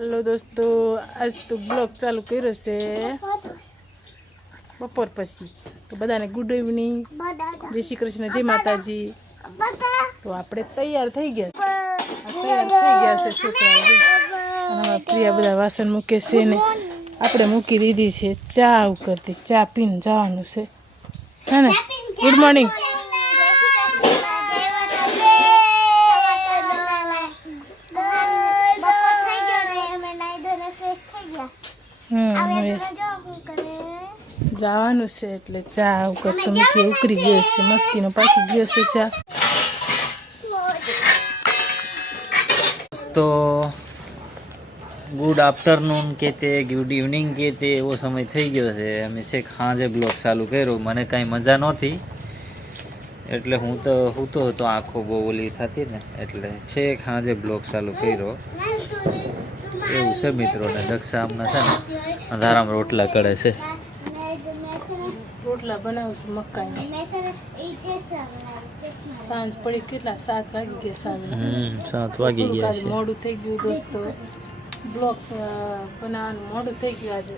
Hello દોસ્તો આજ તો બ્લોગ ચાલુ કર્યો છે બપોર પછી. તો બધાને ગુડ ઇવનિંગ જય શ્રી કૃષ્ણ જય માતાજી. તો આપણે તૈયાર થઈ ગયા છે. તૈયાર થઈ ગયા છે પ્રિયા બધા વાસણ મૂકે છે ને. આપણે મૂકી દીધી છે ચા ઉકળતી ચા પીને જવાનું છે. હે ને? ગુડ મોર્નિંગ જવાનું છે એટલે ચા ઉકળતો મૂકી ઉકળી ગયો છે મસ્તીનો પાકી ગયો છે ચા. તો ગુડ આફ્ટરનૂન કે તે ગુડ ઇવનિંગ કે તે એવો સમય થઈ ગયો છે. અમે છેક સાંજે બ્લોગ ચાલુ કર્યો. મને કાંઈ મજા નહોતી. એટલે હું તો હું તો હતો આંખો બહુ ઓલી થતી ને. એટલે છેક સાંજે બ્લોગ ચાલુ કર્યો. એવું છે મિત્રો ને દક્ષા હમણાં છે ને અંધારામાં રોટલા કરે છે. રોટલા બનાવું છું મકાઈ સાંજ પડી કેટલા? સાત વાગી ગયા સાંજ. હમ સાત વાગી ગયા છે. મોડું થઈ ગયું દોસ્તો. બ્લોક બનાવવાનું મોડું થઈ ગયું આજે.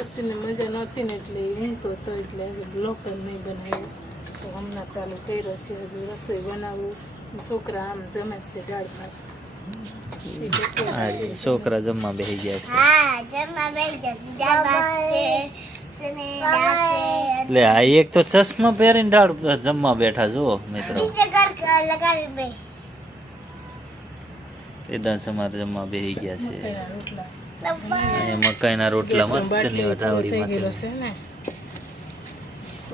અશ્વિનને મજા નહોતી ને એટલે ઊંઘતો હતો એટલે આજે બ્લોક જ નહીં બનાવ્યું. તો હમણાં ચાલુ કર્યો છે હજુ રસોઈ બનાવવું છોકરા આમ જમે છે દાળ ભાત. છોકરા જમવા બેસી ગયા છે. એટલે આ એક તો ચશ્મા પહેરીને ડાળ જમવા બેઠા જુઓ મિત્રો. એ અમારે જમવા બેસી ગયા છે. મકાઈના રોટલા. મસ્તની વટાવડી ને.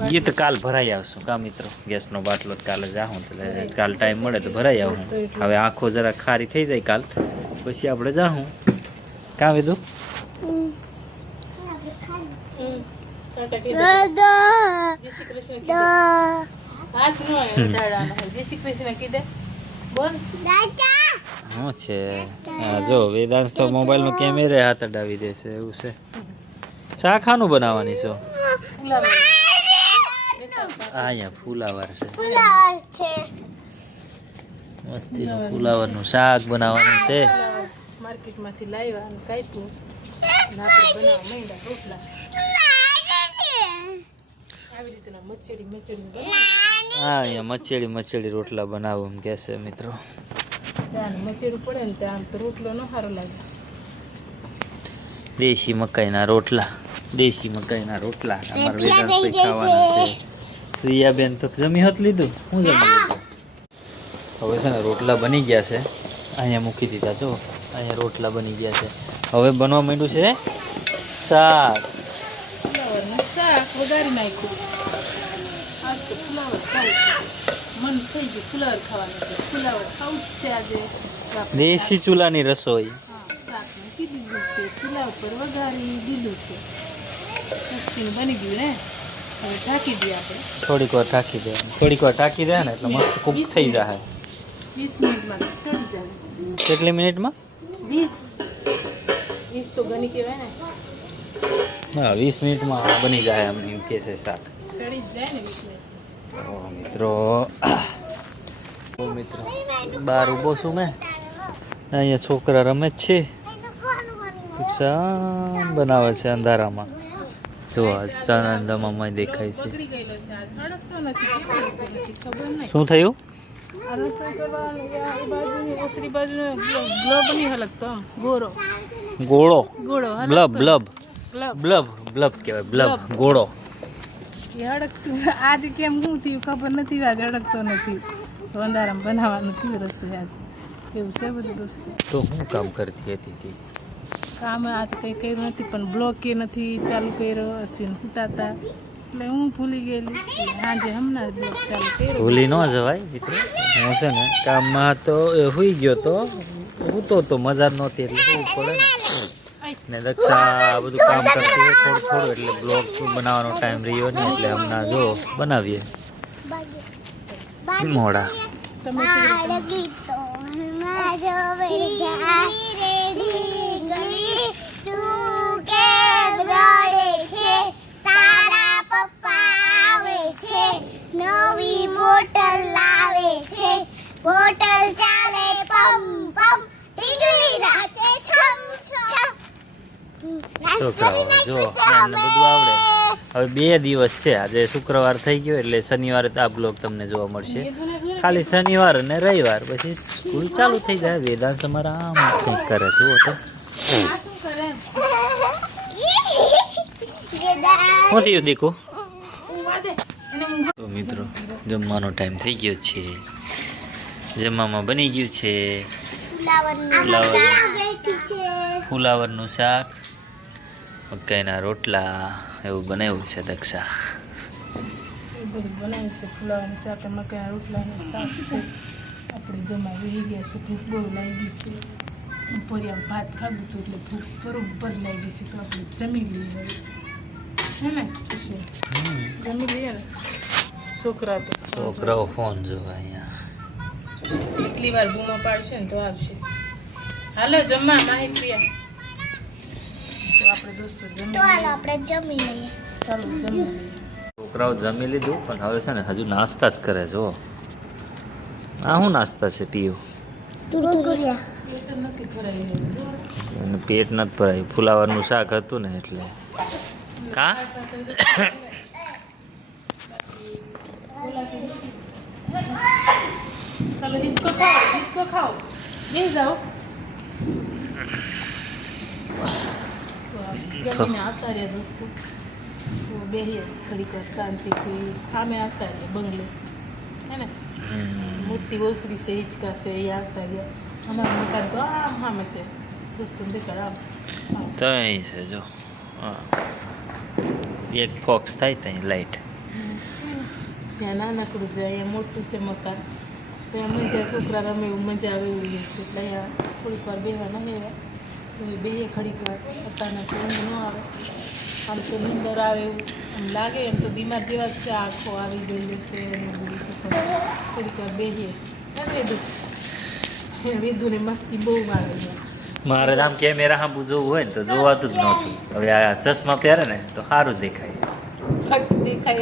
એ તો કાલ ભરાઈ આવશું. કા મિત્રો? ગેસનો બાટલો કાલે જાઉં એટલે કાલ ટાઈમ મળે તો ભરાઈ આવું. હવે આંખો જરા ખારી થઈ જાય કાલ. પછી આપણે જાઉં કાં વિધું શું જો, વેદાંશ તો મોબાઈલનો કેમેરા હાથ અડાવી દેશે. એવું છે. શાખાનું બનાવવાની છો? ફુલાવર. છે. અહીંયા ફુલાવર છે. મસ્તીનું ફુલાવરનું શાક બનાવવાનું છે. માર્કેટમાંથી લાવ્યા અને કાપ્યું. આપણે બનાવવા માંડ્યા રોટલા. આવી રીતના મચેડી મચેડી હા અહીંયા મચેડી મચેડી રોટલા બનાવું એમ કહેશે મિત્રો. મચેડું પડે ને ત્યાં તો રોટલો ન સારો લાગે. દેશી મકાઈના રોટલા. દેશી મકાઈના રોટલા. અમારે વેદાંત ખાવાના છે. પ્રિયાબેન તો જમી હોત લીધું? હું જમી હવે છે ને રોટલા બની ગયા છે. અહીંયા મૂકી દીધા જો. અહીંયા રોટલા બની ગયા છે. હવે બનવા માંડ્યું છે શાક. દેશી ચૂલાની રસોઈ. હા, શાક મૂકી દીધું છે. ચૂલા ઉપર વઘારી દીધું છે. બની ગયું ને? ઢાંકી દઈએ આપણે. થોડીક વાર ઢાંકી દે. થોડીક વાર ઢાંકી દે ને એટલે મસ્ત કૂક થઈ જાય વીસ મિનિટમાં ચડી જાય. કેટલી મિનિટમાં? વીસ. વીસ તો ગણી કહેવાય ને. હા વીસ મિનિટમાં બની જાય એમ એમ કે છે શાક. ચડી જાય ને વીસ મિનિટ. મિત્રો. મિત્રો. બહાર ઊભો છું મેં. અહીંયા છોકરા રમે જ છે. બનાવે છે અંધારામાં. જો આ ચાંદામાં દેખાય છે. શું થયું? ગોળો. ગોળો? બ્લબ બ્લબ. બ્લબ. બ્લબ કહેવાય બ્લબ ગોળો. આજે કેમ શું થયું ખબર નથી આજે અડકતો નથી. અંધારામાં બનાવવાનું થયું રસોઈ આજે. એવું છે બધું દોસ્તો? તો હું કામ કરતી હતી કામ આજે કંઈ કર્યું નથી પણ બ્લોક એ નથી ચાલુ કર્યો હસીને સૂતા હતા એટલે હું ભૂલી ગયેલી. સાંજે હમણાં બ્લોક ચાલુ કર્યો. ભૂલી ન જવાય મિત્રો. હું છે ને કામમાં તો એ હોઈ ગયો તો હું તો મજા નહોતી એટલે હોવું પડે ને. ને દક્ષા આ બધું કામ કરતી હોય થોડું થોડું એટલે બ્લોગ બનાવવાનો ટાઈમ રહ્યો નહીં એટલે હમણાં જો બનાવીએ. મોડા. તમે છોકરાઓ જો એમને બધું આવડે. હવે બે દિવસ છે, આજે શુક્રવાર થઈ ગયો એટલે શનિવારે તો આ બ્લોગ તમને જોવા મળશે. ખાલી શનિવાર અને રવિવાર, પછી સ્કૂલ ચાલુ થઈ જાય વેદાંત અમારા આમ કરે, જુઓ તો. મિત્રો, જમવાનો ટાઈમ થઈ ગયો છે. જમવામાં બની ગયું છે. ફુલાવરનું શાક, મકાઈના રોટલા, એવું બનાવ્યું છે દક્ષા. છે. બપોરે આમ ભાત ખાધું હતું એટલે ભૂખ બરોબર લાગી છે તો આપણે જમી લઈએ હવે. હે ને? જમી લઈએ ને છોકરા તો છોકરાઓ ફોન જોવા અહીંયા. કેટલી વાર બૂમો પાડશે ને તો આવશે. હાલો જમવા માહિત પ્રિયા. તો આપણે દોસ્તો જમી તો હાલો આપણે જમી લઈએ. ચાલો જમી લઈએ. છોકરાઓ જમી લીધું પણ હવે છે ને હજુ નાસ્તા જ કરે જો આ શું નાસ્તા છે પીયું? કુરકુરિયા પેટ નથી ભરાયું. ફુલાવરનું શાક હતું ને એટલે. કા? બંગલે. હે ને? મોટી ઓસરી છે હિચકા છે એ આવતા રહ્યા અમારા મકાન તો આ સામે છે દોસ્તો દેખાડ. તો અહીં છે જો હા એક ફોક્સ થાય ત્યાં લાઈટ ત્યાં નાનકડું છે અહીંયા મોટું છે મકાન ત્યાં મજા છોકરા રમે એવું મજા આવે એવું છે એટલે અહીંયા થોડીક વાર બેહવા ન બેવા તો એ બેહીએ ઘડીક વાર અચાનક ઊંઘ ન આવે આમ તો નીંદર આવે એવું આમ લાગે એમ તો બીમાર જેવા જ છે આંખો આવી ગયેલી છે છે થોડીક વાર બેહીએ કરી વેદુ વેદુને મસ્તી બહુ મારે છે મારે આમ કેમેરા હા જોવું હોય ને તો જોવાતું જ નહોતું. હવે આ ચશ્મા પહેરે ને તો સારું દેખાય.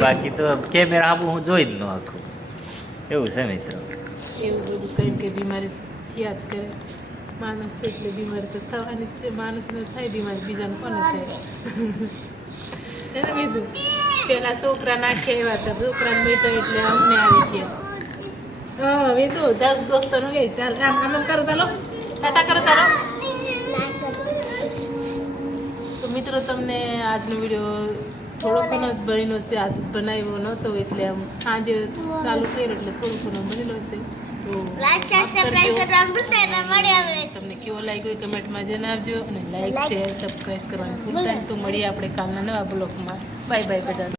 બાકી તો કેમેરા સામું હું જોઈ જ ન આખું એવું છે મિત્રો. એવું બધું કંઈ કે બીમારી થયા જ કરે. માણસ છે એટલે બીમારી તો થવાની જ છે. માણસને થાય બીમારી બીજાને કોને થાય? એને કીધું પેલા છોકરા નાખ્યા એવા હતા છોકરાને બેઠા એટલે અમને આવી ગયા. હા એ તો દસ દોસ્તોનું કે ચાલ આમ આમ કરો ચાલો ટાટા કરો ચાલો તો મિત્રો તમને આજનો વીડિયો થોડો ઘણો જ બનેલો છે આજ બનાવ્યો નહોતો એટલે આમ સાંજે ચાલુ કર્યો એટલે થોડો ઘણો બનેલો છે તો તમને કેવો લાગ્યો હોય કમેન્ટમાં જણાવજો અને લાઈક. શેર સબસ્ક્રાઈબ કરવાનું ભૂલતા તો મળીએ આપણે કાલના નવા બ્લોગમાં બાય બાય બધા